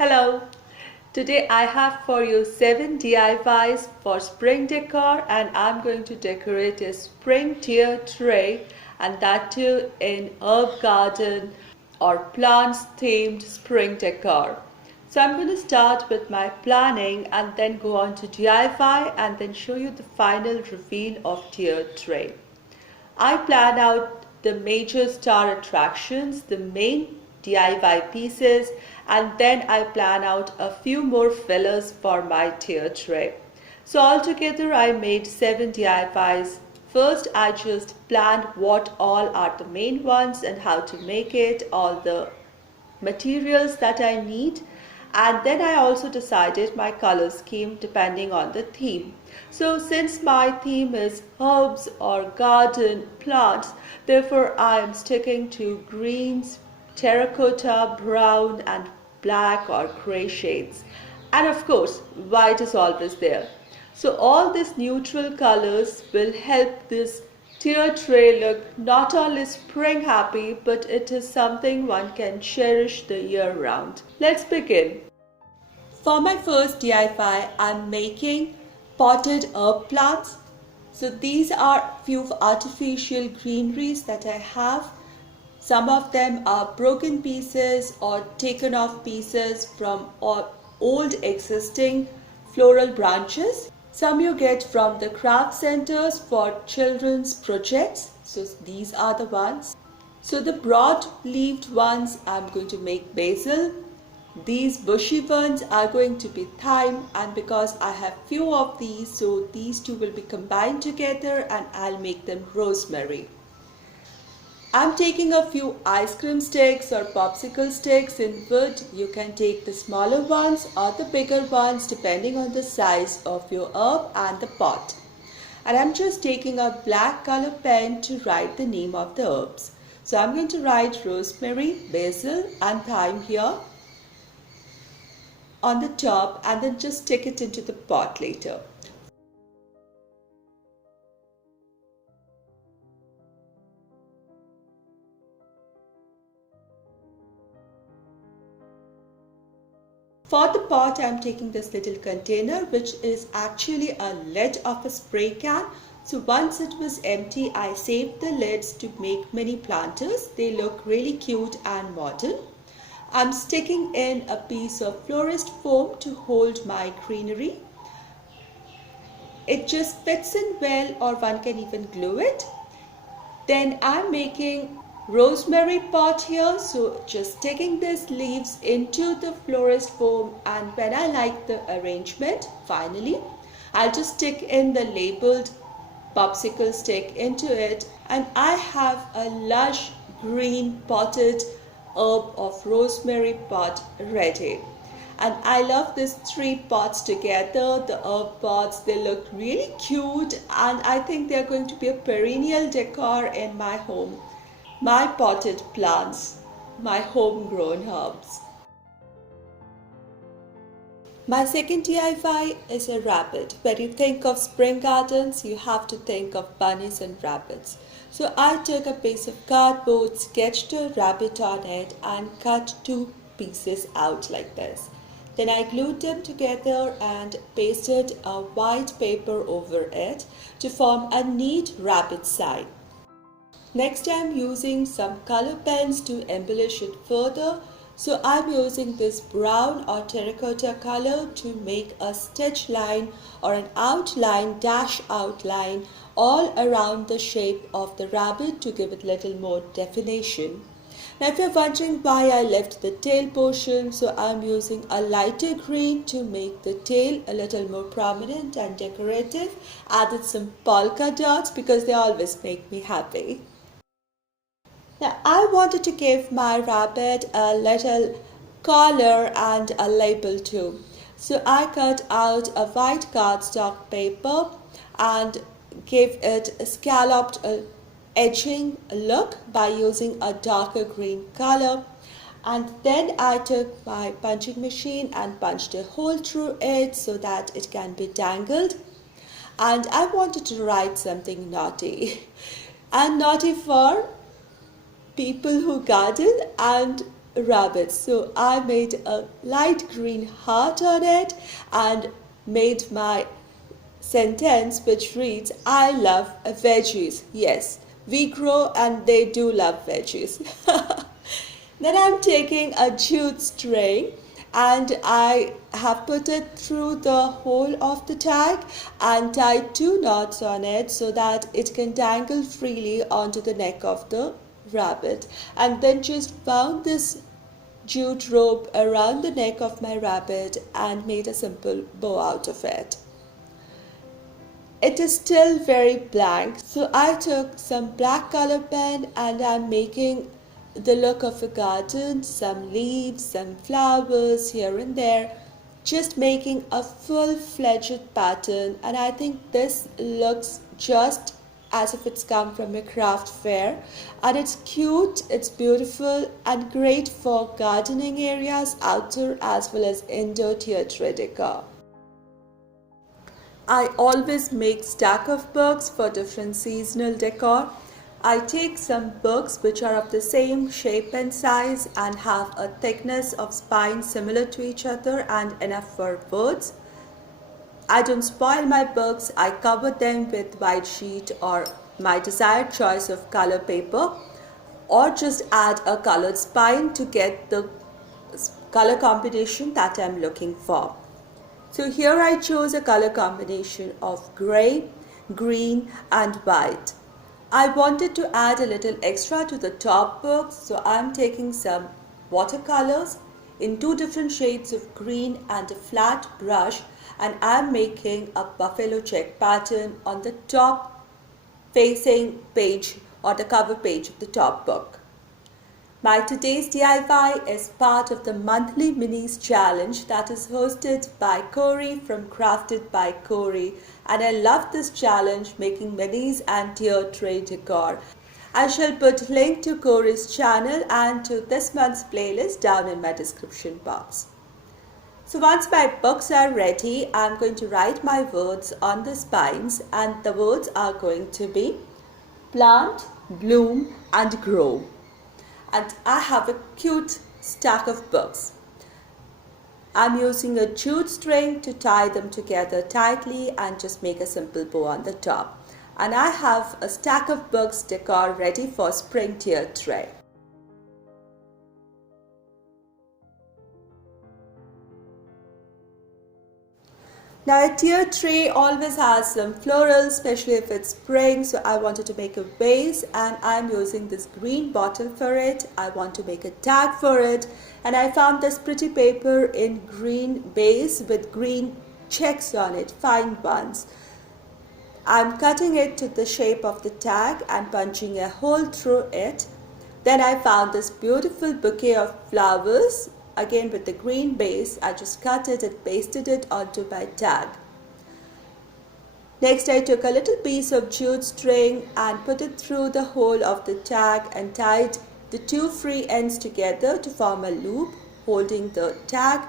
Hello! Today I have for you 7 DIYs for spring decor, and I'm going to decorate a spring tier tray, and that too in herb garden or plants themed spring decor. So I'm going to start with my planning and then go on to DIY and then show you the final reveal of tier tray. I plan out the major star attractions, the main DIY pieces, and then I plan out a few more fillers for my tier tray. So altogether I made 7 DIYs. First I just planned what all are the main ones and how to make it, all the materials that I need, and then I also decided my color scheme depending on the theme. So since my theme is herbs or garden plants, therefore I am sticking to greens, terracotta, brown and black or gray shades, and of course white is always there. So all these neutral colors will help this tier tray look not only spring happy, but it is something one can cherish the year round. Let's begin. For my first DIY, I'm making potted herb plants. So these are few artificial greeneries that I have. Some of them are broken pieces or taken off pieces from old existing floral branches. Some you get from the craft centers for children's projects. So these are the ones. So the broad leaved ones I'm going to make basil. These bushy ones are going to be thyme, and because I have few of these, so these two will be combined together and I'll make them rosemary. I'm taking a few ice cream sticks or popsicle sticks in wood. You can take the smaller ones or the bigger ones depending on the size of your herb and the pot. And I'm just taking a black color pen to write the name of the herbs. So I'm going to write rosemary, basil and thyme here on the top, and then just stick it into the pot later. For the pot, I am taking this little container, which is actually a lid of a spray can. So once it was empty, I saved the lids to make mini planters. They look really cute and modern. I'm sticking in a piece of florist foam to hold my greenery. It just fits in well, or one can even glue it. Then I'm making rosemary pot here, so just sticking these leaves into the florist foam, and when I like the arrangement, finally I'll just stick in the labeled popsicle stick into it, and I have a lush green potted herb of rosemary pot ready. And I love these 3 pots together, the herb pots. They look really cute, and I think they're going to be a perennial decor in my home. My potted plants, my homegrown herbs. My second DIY is a rabbit. When you think of spring gardens, you have to think of bunnies and rabbits. So I took a piece of cardboard, sketched a rabbit on it and cut 2 pieces out like this. Then I glued them together and pasted a white paper over it to form a neat rabbit sign. Next I'm using some color pens to embellish it further. So I'm using this brown or terracotta color to make a stitch line or an outline, dash outline all around the shape of the rabbit to give it a little more definition. Now if you're wondering why I left the tail portion, so I'm using a lighter green to make the tail a little more prominent and decorative. Added some polka dots because they always make me happy. Now I wanted to give my rabbit a little collar and a label too. So I cut out a white cardstock paper and gave it a scalloped edging look by using a darker green color, and then I took my punching machine and punched a hole through it so that it can be dangled, and I wanted to write something naughty and naughty for people who garden and rabbit. So I made a light green heart on it and made my sentence which reads, I love veggies. Yes, we grow and they do love veggies. Then I'm taking a jute string and I have put it through the hole of the tag and tied 2 knots on it so that it can dangle freely onto the neck of the rabbit, and then just wound this jute rope around the neck of my rabbit and made a simple bow out of it. It is still very blank, so I took some black color pen and I'm making the look of a garden, some leaves, some flowers here and there, just making a full-fledged pattern, and I think this looks just as if it's come from a craft fair, and it's cute, it's beautiful and great for gardening areas, outdoor as well as indoor tier tray decor. I always make stack of books for different seasonal decor. I take some books which are of the same shape and size and have a thickness of spine similar to each other and enough for words. I don't spoil my books. I cover them with white sheet or my desired choice of color paper, or just add a colored spine to get the color combination that I'm looking for. So here I chose a color combination of grey, green and white. I wanted to add a little extra to the top book, so I'm taking some watercolors in 2 different shades of green and a flat brush, and I'm making a buffalo check pattern on the top facing page or the cover page of the top book. My today's DIY is part of the monthly minis challenge that is hosted by Corey from Crafted by Corey, and I love this challenge, making minis and tier tray decor. I shall put link to Corey's channel and to this month's playlist down in my description box. So once my books are ready, I'm going to write my words on the spines, and the words are going to be plant, bloom and grow. And I have a cute stack of books. I'm using a jute string to tie them together tightly and just make a simple bow on the top. And I have a stack of books decor ready for spring tier tray. Now a tier tray always has some florals, especially if it's spring, so I wanted to make a vase and I'm using this green bottle for it. I want to make a tag for it, and I found this pretty paper in green base with green checks on it, fine ones. I'm cutting it to the shape of the tag and punching a hole through it. Then I found this beautiful bouquet of flowers. Again with the green base, I just cut it and pasted it onto my tag. Next I took a little piece of jute string and put it through the hole of the tag and tied the 2 free ends together to form a loop holding the tag.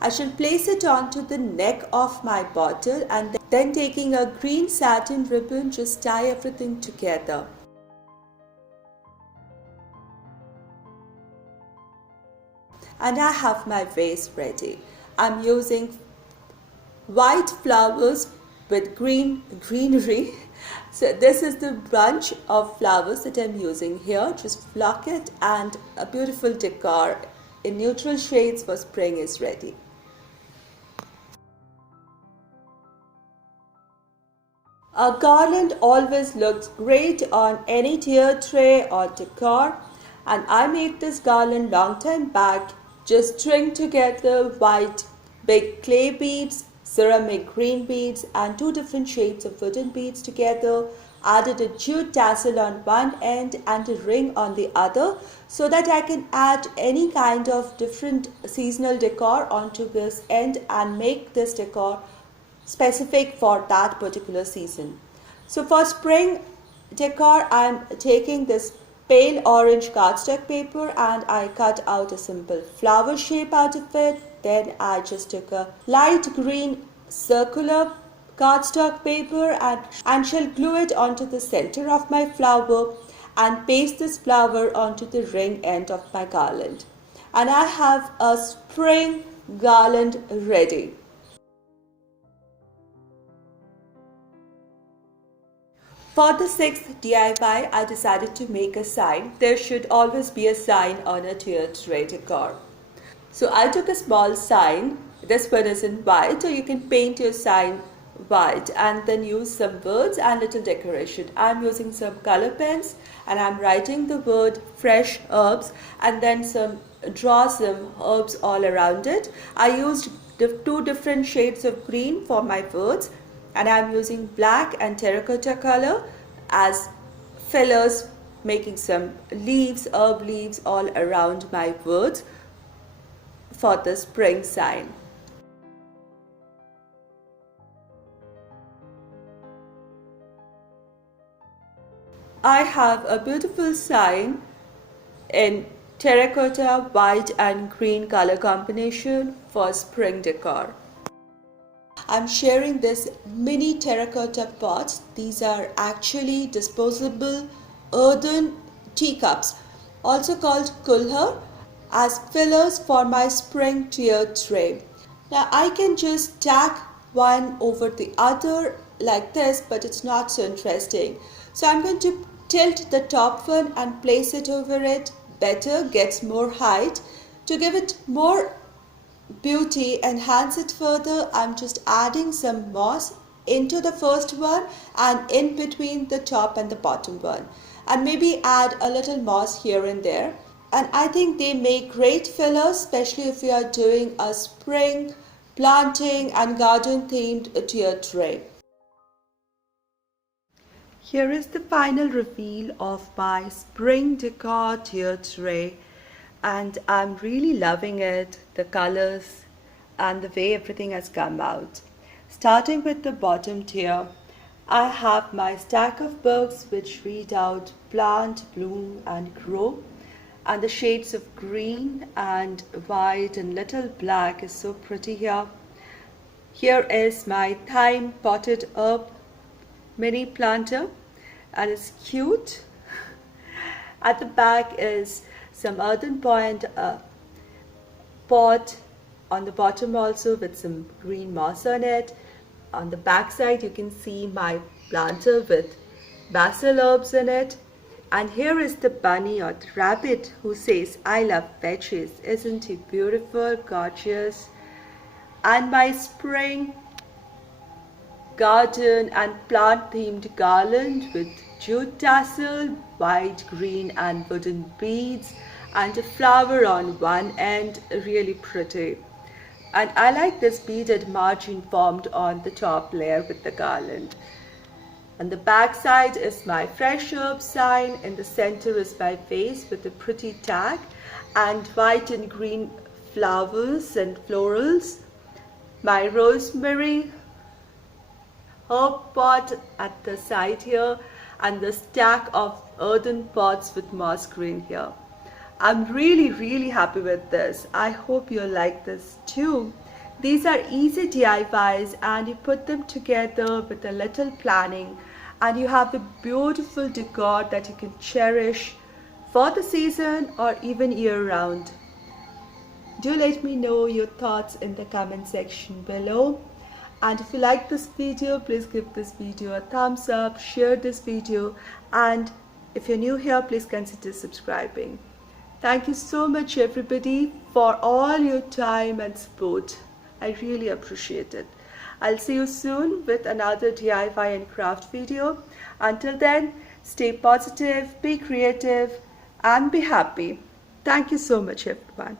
I shall place it onto the neck of my bottle, and then taking a green satin ribbon, just tie everything together. And I have my vase ready. I'm using white flowers with greenery. So this is the bunch of flowers that I'm using here. Just pluck it, and a beautiful decor in neutral shades for spring is ready. A garland always looks great on any tier tray or decor, and I made this garland long time back. Just string together white big clay beads, ceramic green beads and 2 different shades of wooden beads together, added a jute tassel on one end and a ring on the other, so that I can add any kind of different seasonal decor onto this end and make this decor specific for that particular season. So for spring decor, I'm taking this pale orange cardstock paper and I cut out a simple flower shape out of it. Then I just took a light green circular cardstock paper and shall glue it onto the center of my flower and paste this flower onto the ring end of my garland. and I have a spring garland ready. For the sixth DIY, I decided to make a sign. There should always be a sign on a tier tray decor. So I took a small sign. This one is in white, or you can paint your sign white and then use some words and little decoration. I'm using some color pens and I'm writing the word fresh herbs and then draw some herbs all around it. I used two different shades of green for my words, and I'm using black and terracotta color as fillers, making some leaves, herb leaves all around my words for the spring sign. I have a beautiful sign in terracotta, white and green color combination for spring decor. I'm sharing this mini terracotta pots. These are actually disposable earthen teacups, also called kulhar, as fillers for my spring tier tray. Now I can just stack one over the other like this, but it's not so interesting. So I'm going to tilt the top one and place it over it. Better, gets more height. To give it more beauty, enhance it further, I'm just adding some moss into the first one and in between the top and the bottom one, and maybe add a little moss here and there. And I think they make great fillers, especially if you are doing a spring planting and garden themed tier tray. Here is the final reveal of my spring decor tier tray, and I'm really loving it, the colors and the way everything has come out. Starting with the bottom tier, I have my stack of books which read out plant, bloom and grow, and the shades of green and white and little black is so pretty here. Here is my thyme potted herb mini planter, and it's cute. At the back is some earthen pot on the bottom also with some green moss on it. On the back side you can see my planter with basil herbs in it. And here is the bunny or the rabbit who says, "I love veggies." Isn't he beautiful, gorgeous? And my spring garden and plant themed garland with jute tassel, white, green and wooden beads, and a flower on one end, really pretty. And I like this beaded margin formed on the top layer with the garland. And the back side is my fresh herb sign. In the center is my vase with a pretty tag and white and green flowers and florals. My rosemary herb pot at the side here, and the stack of earthen pots with moss green here. I'm really happy with this. I hope you like this too. These are easy DIYs and you put them together with a little planning and you have a beautiful decor that you can cherish for the season or even year round. Do let me know your thoughts in the comment section below. And if you like this video, please give this video a thumbs up, share this video, and if you're new here, please consider subscribing. Thank you so much everybody for all your time and support. I really appreciate it. I'll see you soon with another DIY and craft video. Until then, stay positive, be creative, and be happy. Thank you so much everyone.